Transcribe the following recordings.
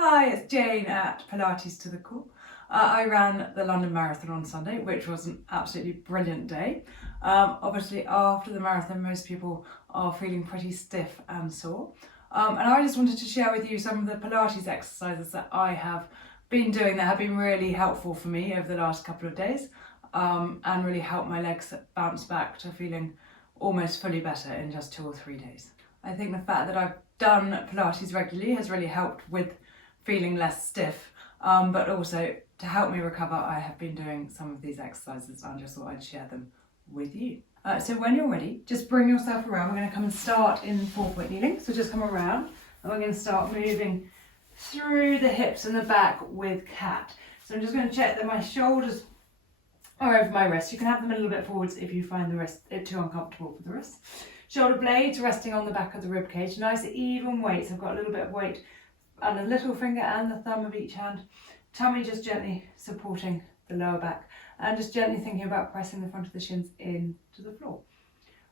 Hi, it's Jane at Pilates to the Core. I ran the London Marathon on Sunday, which was an absolutely brilliant day. Obviously, after the marathon, most people are feeling pretty stiff and sore. And I just wanted to share with you some of the Pilates exercises that I have been doing that have been really helpful for me over the last couple of days and really helped my legs bounce back to feeling almost fully better in just 2 or 3 days. I think the fact that I've done Pilates regularly has really helped with feeling less stiff, but also to help me recover, I have been doing some of these exercises and I just thought I'd share them with you. So when you're ready, just bring yourself around. We're going to come and start in 4-point kneeling. So just come around and we're going to start moving through the hips and the back with cat. So I'm just going to check that my shoulders are over my wrists. You can have them a little bit forwards if you find the wrist too uncomfortable for the wrists. Shoulder blades resting on the back of the rib cage. Nice even weight. So I've got a little bit of weight on the little finger and the thumb of each hand. Tummy just gently supporting the lower back and just gently thinking about pressing the front of the shins into the floor.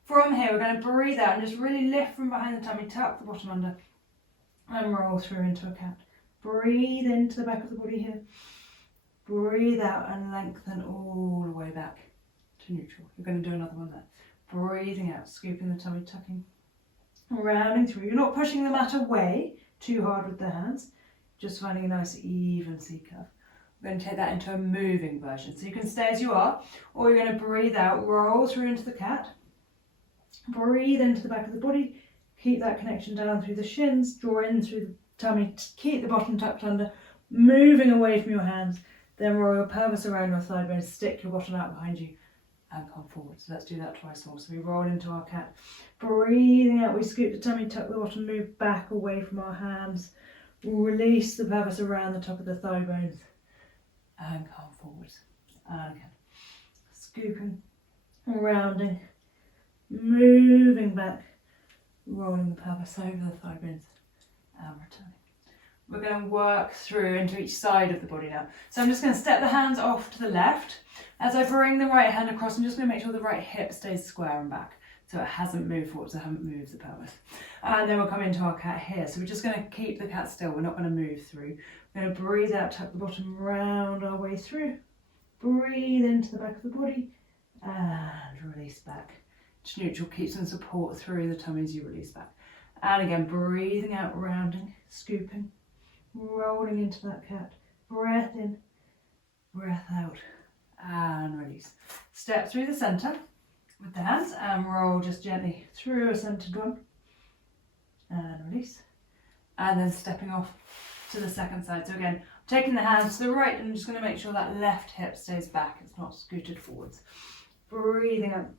From here, we're going to breathe out and just really lift from behind the tummy, tuck the bottom under and roll through into a cat. Breathe into the back of the body here. Breathe out and lengthen all the way back to neutral. We're going to do another one there. Breathing out, scooping the tummy, tucking, rounding through. You're not pushing the mat away too hard with the hands, just finding a nice even C curve. We're going to take that into a moving version. So you can stay as you are, or you're going to breathe out, roll through into the cat, breathe into the back of the body, keep that connection down through the shins, draw in through the tummy, keep the bottom tucked under, moving away from your hands, then roll your pelvis around your thigh bones, stick your bottom out behind you and come forward. So let's do that twice more. So we roll into our cat, breathing out, we scoop the tummy, tuck the bottom, move back away from our hands, release the pelvis around the top of the thigh bones and come forward. And again, scooping, rounding, moving back, rolling the pelvis over the thigh bones and returning. We're going to work through into each side of the body now. So I'm just going to step the hands off to the left. As I bring the right hand across, I'm just going to make sure the right hip stays square and back. So it hasn't moved forwards, I haven't moved the pelvis. And then we'll come into our cat here. So we're just going to keep the cat still, we're not going to move through. We're going to breathe out, tuck the bottom, round our way through. Breathe into the back of the body and release back. To neutral, keep some support through the tummy as you release back. And again, breathing out, rounding, scooping, rolling into that cat. Breath in, breath out, and release. Step through the centre with the hands and roll just gently through a centred one and release. And then stepping off to the second side. So again, taking the hands to the right and I'm just going to make sure that left hip stays back. It's not scooted forwards. Breathing up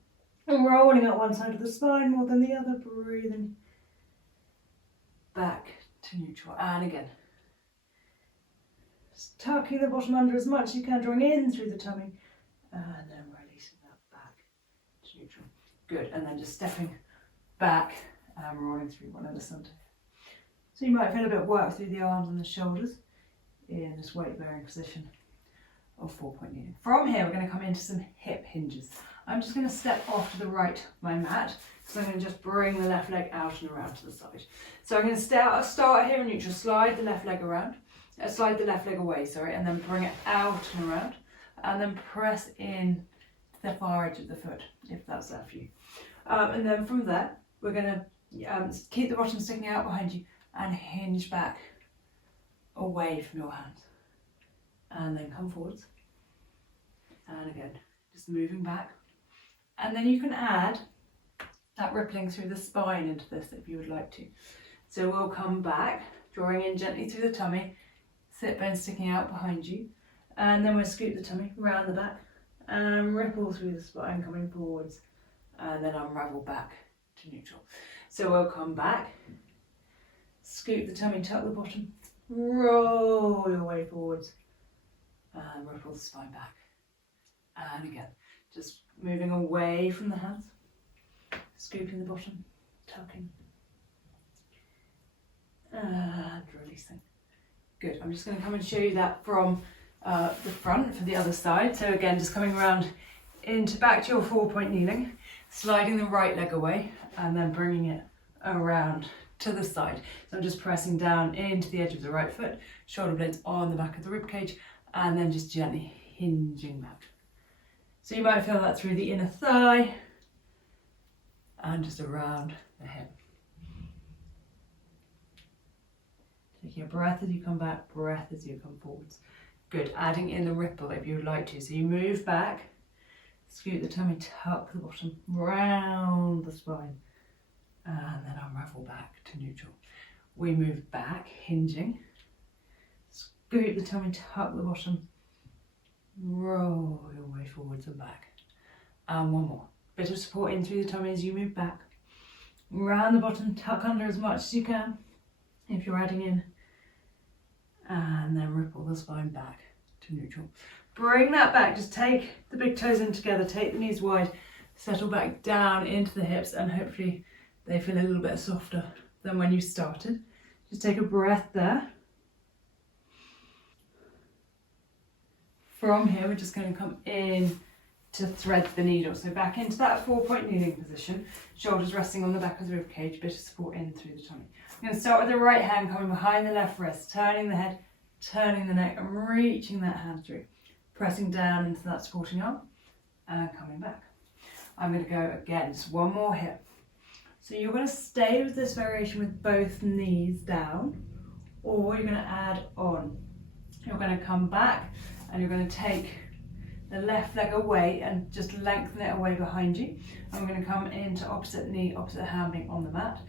and rolling out one side of the spine more than the other. Breathing back to neutral. And again, just tucking the bottom under as much as you can, drawing in through the tummy and then releasing that back to neutral. Good, and then just stepping back and rolling through one of the centre. So you might feel a bit of work through the arms and the shoulders in this weight bearing position of 4-point kneeling. From here, we're going to come into some hip hinges. I'm just going to step off to the right of my mat, so I'm going to just bring the left leg out and around to the side. So I'm going to start here in neutral, slide the left leg around, slide the left leg away, sorry, and then bring it out and around, and then press in to the far edge of the foot, if that's there for you. And then from there, we're going to keep the bottom sticking out behind you and hinge back away from your hands. And then come forwards. And again, just moving back. And then you can add that rippling through the spine into this if you would like to. So we'll come back, drawing in gently through the tummy, sit bones sticking out behind you. And then we'll scoop the tummy round the back and ripple through the spine coming forwards. And then unravel back to neutral. So we'll come back, scoop the tummy, tuck the bottom, roll your way forwards and ripple the spine back. And again, just moving away from the hands, scooping the bottom, tucking and releasing. Good, I'm just going to come and show you that from the front for the other side. So again, just coming around into back to your 4-point kneeling, sliding the right leg away and then bringing it around to the side. So I'm just pressing down into the edge of the right foot, shoulder blades on the back of the rib cage, and then just gently hinging back. So you might feel that through the inner thigh and just around the hip. Taking a breath as you come back, breath as you come forwards. Good, adding in the ripple if you would like to. So you move back, scoot the tummy, tuck the bottom, round the spine, and then unravel back to neutral. We move back, hinging, scoot the tummy, tuck the bottom, roll your way forwards and back. And one more. Bit of support in through the tummy as you move back. Round the bottom, tuck under as much as you can if you're adding in. And then ripple the spine back to neutral. Bring that back, just take the big toes in together, take the knees wide, settle back down into the hips, and hopefully they feel a little bit softer than when you started. Just take a breath there. From here, we're just going to come in to thread the needle. So back into that 4-point kneeling position, shoulders resting on the back of the rib cage, bit of support in through the tummy. I'm going to start with the right hand coming behind the left wrist, turning the head, turning the neck, and reaching that hand through. Pressing down into that supporting arm, and coming back. I'm going to go again, just one more here. So you're going to stay with this variation with both knees down, or you're going to add on. You're going to come back, and you're going to take the left leg away and just lengthen it away behind you. I'm going to come into opposite knee, opposite hand being on the mat,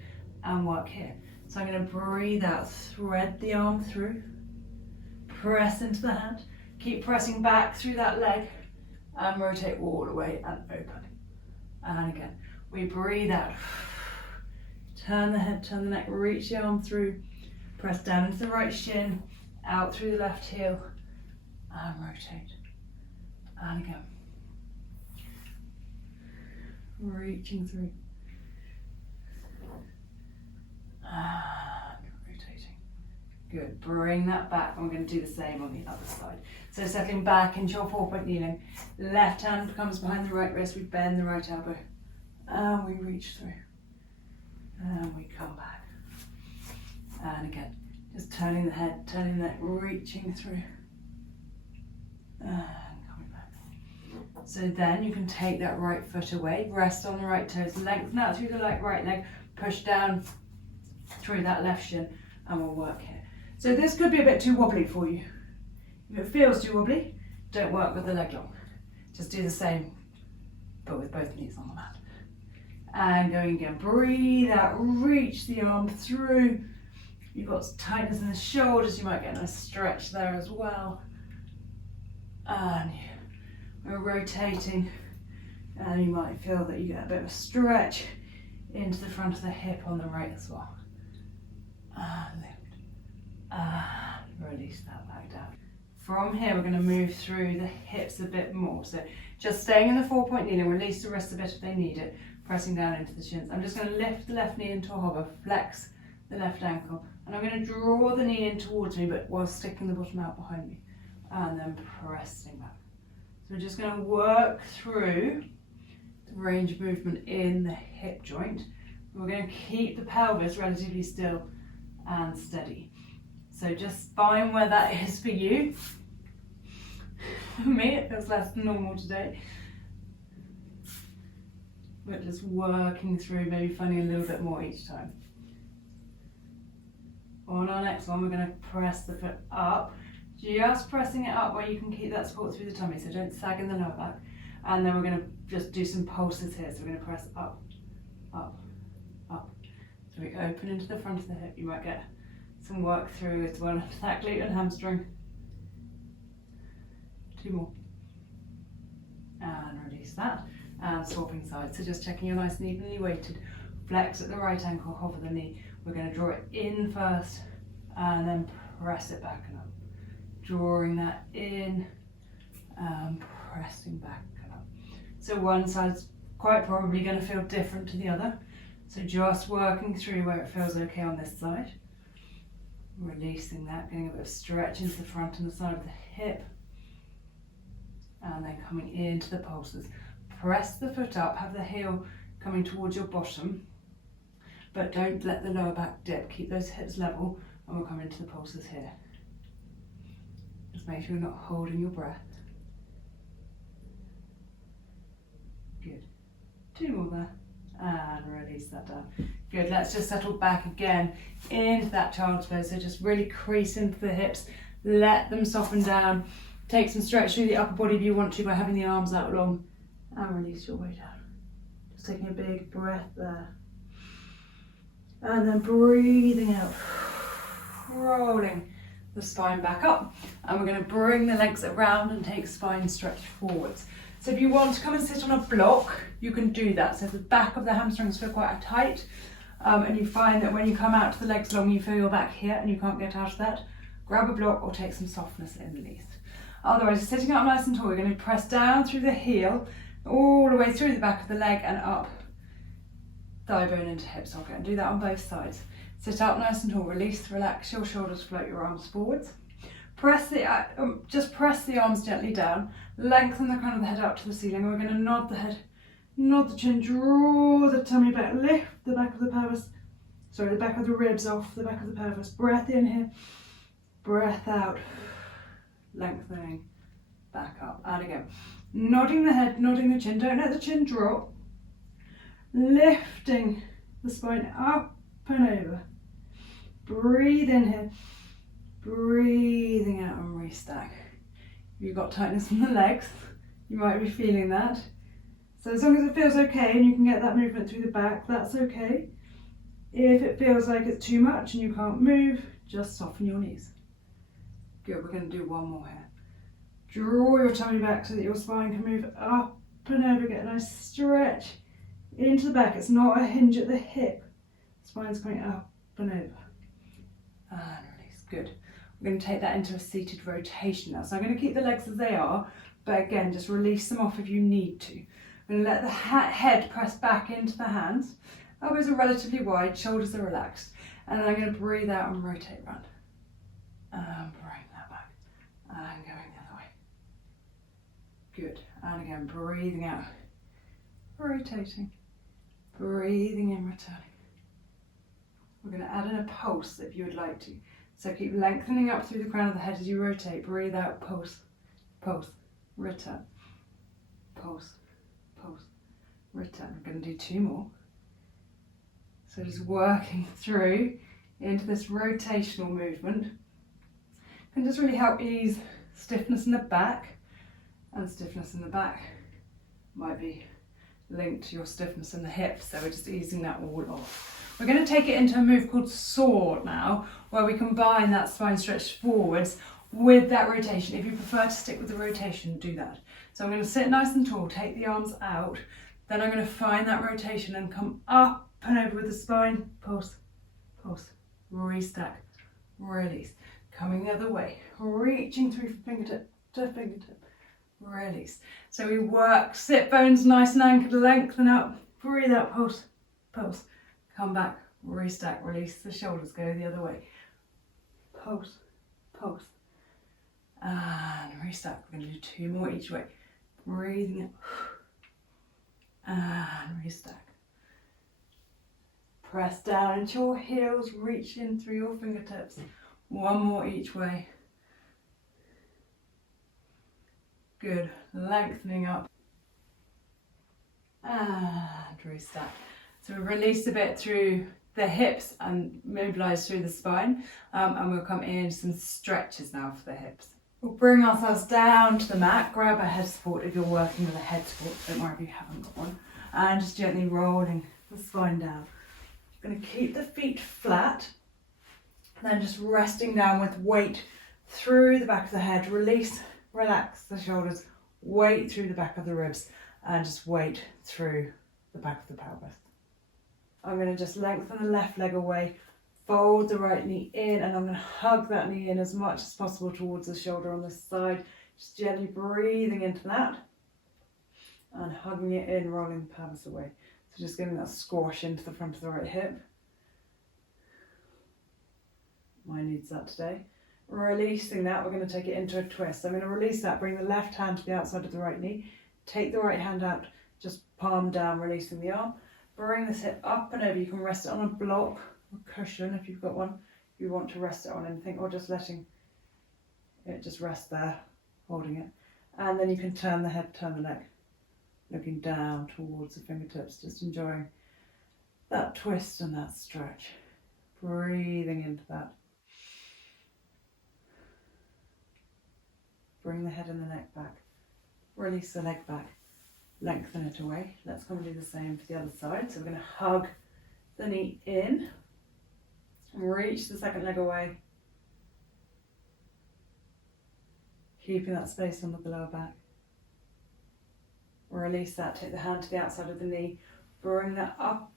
and work here. So I'm going to breathe out, thread the arm through, press into the hand, keep pressing back through that leg, and rotate all the way and open. And again, we breathe out, turn the head, turn the neck, reach the arm through, press down into the right shin, out through the left heel, and rotate. And again, reaching through, and rotating. Good, bring that back, and we're going to do the same on the other side. So settling back into your 4-point kneeling, left hand comes behind the right wrist, we bend the right elbow, and we reach through, and we come back. And again, just turning the head, turning the neck, reaching through, and coming back. So then you can take that right foot away, rest on the right toes, lengthen out through the right leg, push down through that left shin, and we'll work here. So this could be a bit too wobbly for you. If it feels too wobbly, don't work with the leg long. Just do the same, but with both knees on the mat. And going again, breathe out, reach the arm through. You've got tightness in the shoulders, you might get a nice stretch there as well. And we're rotating, and you might feel that you get a bit of a stretch into the front of the hip on the right as well. And lift. And release that back down. From here, we're going to move through the hips a bit more. So just staying in the 4-point kneeling, release the wrists a bit if they need it, pressing down into the shins. I'm just going to lift the left knee into a hover, flex the left ankle, and I'm going to draw the knee in towards me, but while sticking the bottom out behind me, and then pressing back. So we're just going to work through the range of movement in the hip joint. We're going to keep the pelvis relatively still and steady. So just find where that is for you. For me, it feels less than normal today. But just working through, maybe finding a little bit more each time. On our next one, we're going to press the foot up. Just pressing it up where you can keep that support through the tummy, so don't sag in the lower back. And then we're going to just do some pulses here. So we're going to press up, up, up. So we open into the front of the hip. You might get some work through as well into that glute and hamstring. 2 more. And release that. And swapping sides. So just checking you're nice and evenly weighted. Flex at the right ankle, hover the knee. We're going to draw it in first and then press it back and up. Drawing that in and pressing back and up. So one side's quite probably going to feel different to the other. So just working through where it feels okay on this side. Releasing that, getting a bit of stretch into the front and the side of the hip. And then coming into the pulses. Press the foot up, have the heel coming towards your bottom. but don't let the lower back dip. Keep those hips level, and we'll come into the pulses here. Just make sure you're not holding your breath. Good. 2 more there. And release that down. Good, let's just settle back again into that child's pose. So just really crease into the hips, let them soften down. Take some stretch through the upper body if you want to by having the arms out long, and release your way down. Just taking a big breath there. And then breathing out, rolling the spine back up. And we're going to bring the legs around and take spine stretch forwards. So if you want to come and sit on a block, you can do that. So if the back of the hamstrings feel quite tight, and you find that when you come out to the legs long, you feel your back here and you can't get out of that, grab a block or take some softness in the knees. Otherwise, sitting up nice and tall, we're going to press down through the heel, all the way through the back of the leg and up, thigh bone into hip socket, and do that on both sides. Sit up nice and tall, release, relax your shoulders, float your arms forwards. Just press the arms gently down, lengthen the crown of the head up to the ceiling. We're going to nod the head, nod the chin, draw the tummy back, lift the back of the pelvis, the back of the ribs off the back of the pelvis. Breath in here, breath out, lengthening back up. And again, nodding the head, nodding the chin, don't let the chin drop, lifting the spine up and over. Breathe in here. Breathing out and restack. If you've got tightness in the legs, you might be feeling that. So as long as it feels okay and you can get that movement through the back, that's okay. If it feels like it's too much and you can't move, just soften your knees. Good, we're going to do one more here. Draw your tummy back so that your spine can move up and over. Get a nice stretch into the back. It's not a hinge at the hip. Spine's going up and over. And release. Good. We're going to take that into a seated rotation now. So I'm going to keep the legs as they are, but again, just release them off if you need to. I'm going to let the head press back into the hands. Elbows are relatively wide, shoulders are relaxed. And then I'm going to breathe out and rotate around. And bring that back. And going the other way. Good. And again, breathing out. Rotating. Breathing in, returning. We're going to add in a pulse if you would like to. So keep lengthening up through the crown of the head as you rotate. Breathe out, pulse, pulse, return. Pulse, pulse, return. We're going to do 2 more. So just working through into this rotational movement can just really help ease stiffness in the back, and stiffness in the back might be linked to your stiffness in the hips, so we're just easing that all off. We're going to take it into a move called sword now, where we combine that spine stretch forwards with that rotation. If you prefer to stick with the rotation, do that. So I'm going to sit nice and tall, take the arms out, then I'm going to find that rotation and come up and over with the spine, pulse, pulse, restack, release. Coming the other way, reaching through from fingertip to fingertip, release. So we work, sit bones nice and anchored, lengthen up, breathe out, pulse, pulse, come back, restack, release the shoulders, go the other way, pulse, pulse, and restack. We're going to do 2 more each way, breathing out, and restack. Press down into your heels, reach in through your fingertips, 1 more each way. Good, lengthening up and restack. So we release a bit through the hips and mobilise through the spine, and we'll come in some stretches now for the hips. We'll bring ourselves down to the mat, grab a head support if you're working with a head support, don't worry if you haven't got one, and just gently rolling the spine down. I'm going to keep the feet flat, and then just resting down with weight through the back of the head. Release, relax the shoulders, weight through the back of the ribs, and just weight through the back of the pelvis. I'm going to just lengthen the left leg away, fold the right knee in, and I'm going to hug that knee in as much as possible towards the shoulder on this side. Just gently breathing into that and hugging it in, rolling the pelvis away. So just getting that squash into the front of the right hip. Mine needs that today. Releasing that, we're going to take it into a twist. I'm going to release that, bring the left hand to the outside of the right knee, take the right hand out, just palm down, releasing the arm, Bring this hip up and over. You can rest it on a block or cushion if you've got one. If you want to rest it on anything, or just letting it just rest there, holding it. And then you can turn the head, turn the neck, looking down towards the fingertips, just enjoying that twist and that stretch. Breathing into that. Bring the head and the neck back. Release the leg back. Lengthen it away. Let's come and do the same for the other side. So we're going to hug the knee in. Reach the second leg away. Keeping that space under the lower back. Release that. Take the hand to the outside of the knee. Bring that up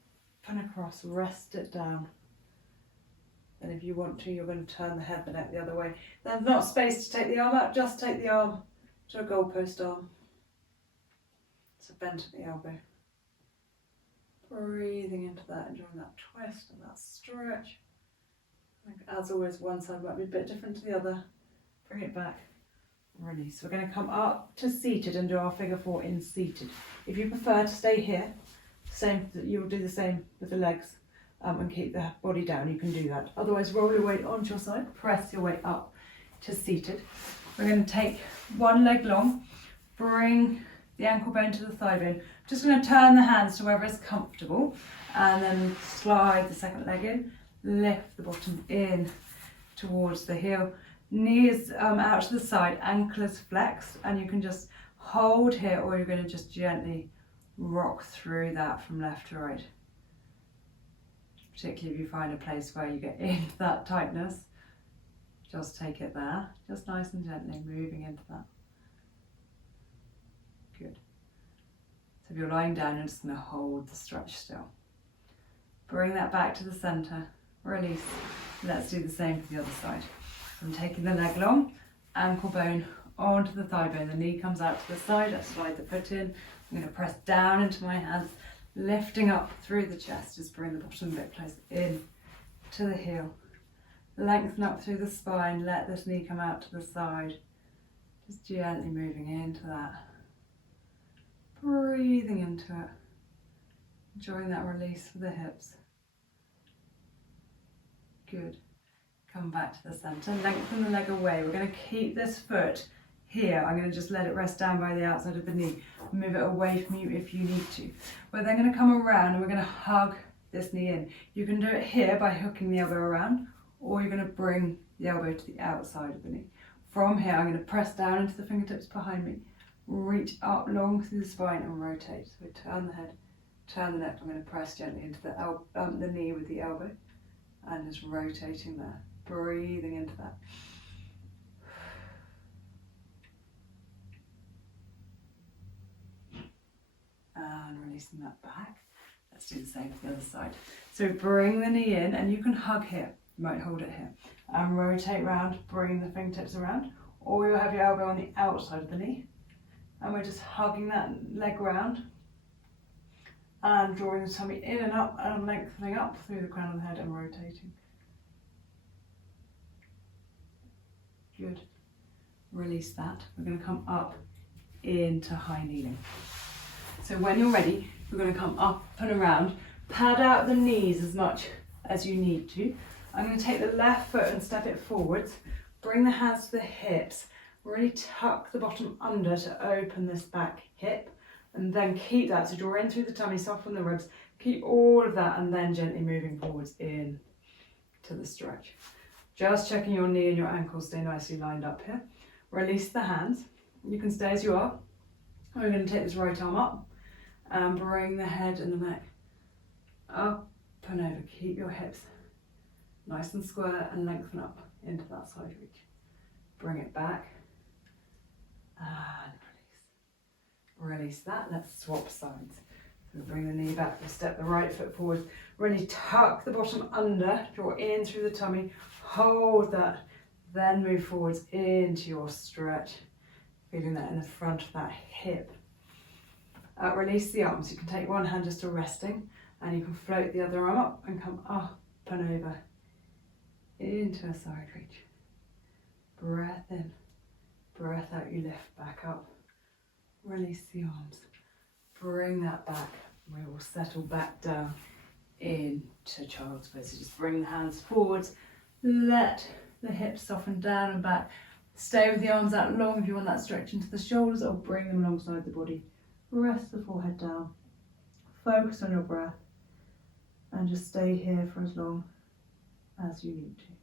and across. Rest it down. And if you want to, you're going to turn the head and the neck the other way. There's not space to take the arm out, just take the arm to a goalpost arm. So bend at the elbow. Breathing into that, enjoying that twist and that stretch. As always, one side might be a bit different to the other. Bring it back, release. We're going to come up to seated and do our figure 4 in seated. If you prefer to stay here, you'll do the same with the legs. And keep the body down, you can do that. Otherwise, roll your weight onto your side, press your weight up to seated. We're going to take one leg long, bring the ankle bone to the thigh bone. Just going to turn the hands to wherever is comfortable, and then slide the second leg in, lift the bottom in towards the heel. Knees out to the side, ankle is flexed, and you can just hold here, or you're going to just gently rock through that from left to right. Particularly if you find a place where you get into that tightness, just take it there, just nice and gently moving into that. Good. So if you're lying down, you're just going to hold the stretch still. Bring that back to the centre, release. Let's do the same for the other side. So I'm taking the leg long, ankle bone onto the thigh bone, the knee comes out to the side, I slide the foot in, I'm going to press down into my hands, lifting up through the chest, just bring the bottom bit close in to the heel. Lengthen up through the spine, let this knee come out to the side. Just gently moving into that. Breathing into it. Enjoying that release for the hips. Good. Come back to the centre, lengthen the leg away. We're going to keep this foot here. I'm going to just let it rest down by the outside of the knee. Move it away from you if you need to. We're then going to come around and we're going to hug this knee in. You can do it here by hooking the elbow around, or you're going to bring the elbow to the outside of the knee. From here, I'm going to press down into the fingertips behind me, reach up long through the spine and rotate. So turn the head, turn the neck. I'm going to press gently into the knee with the elbow and just rotating there, breathing into that. And releasing that back. Let's do the same for the other side. So bring the knee in, and you can hug here. You might hold it here. And rotate round, bring the fingertips around, or you'll have your elbow on the outside of the knee. And we're just hugging that leg round and drawing the tummy in and up and lengthening up through the crown of the head and rotating. Good. Release that. We're going to come up into high kneeling. So when you're ready, we're going to come up and around. Pad out the knees as much as you need to. I'm going to take the left foot and step it forwards. Bring the hands to the hips. Really tuck the bottom under to open this back hip. And then keep that. So draw in through the tummy, soften the ribs. Keep all of that and then gently moving forwards in to the stretch. Just checking your knee and your ankles stay nicely lined up here. Release the hands. You can stay as you are. We're going to take this right arm up and bring the head and the neck up and over. Keep your hips nice and square and lengthen up into that side reach. Bring it back and release. Release that. Let's swap sides. So bring the knee back, we step the right foot forward. Really tuck the bottom under, draw in through the tummy, hold that, then move forwards into your stretch. Feeling that in the front of that hip. Release the arms. You can take one hand just to resting, and you can float the other arm up and come up and over into a side reach. Breath in, breath out, you lift back up. Release the arms. Bring that back, We will settle back down into child's pose. So just bring the hands forwards, let the hips soften down and back. Stay with the arms out long if you want that stretch into the shoulders, or bring them alongside the body. Rest the forehead down. Focus on your breath and just stay here for as long as you need to.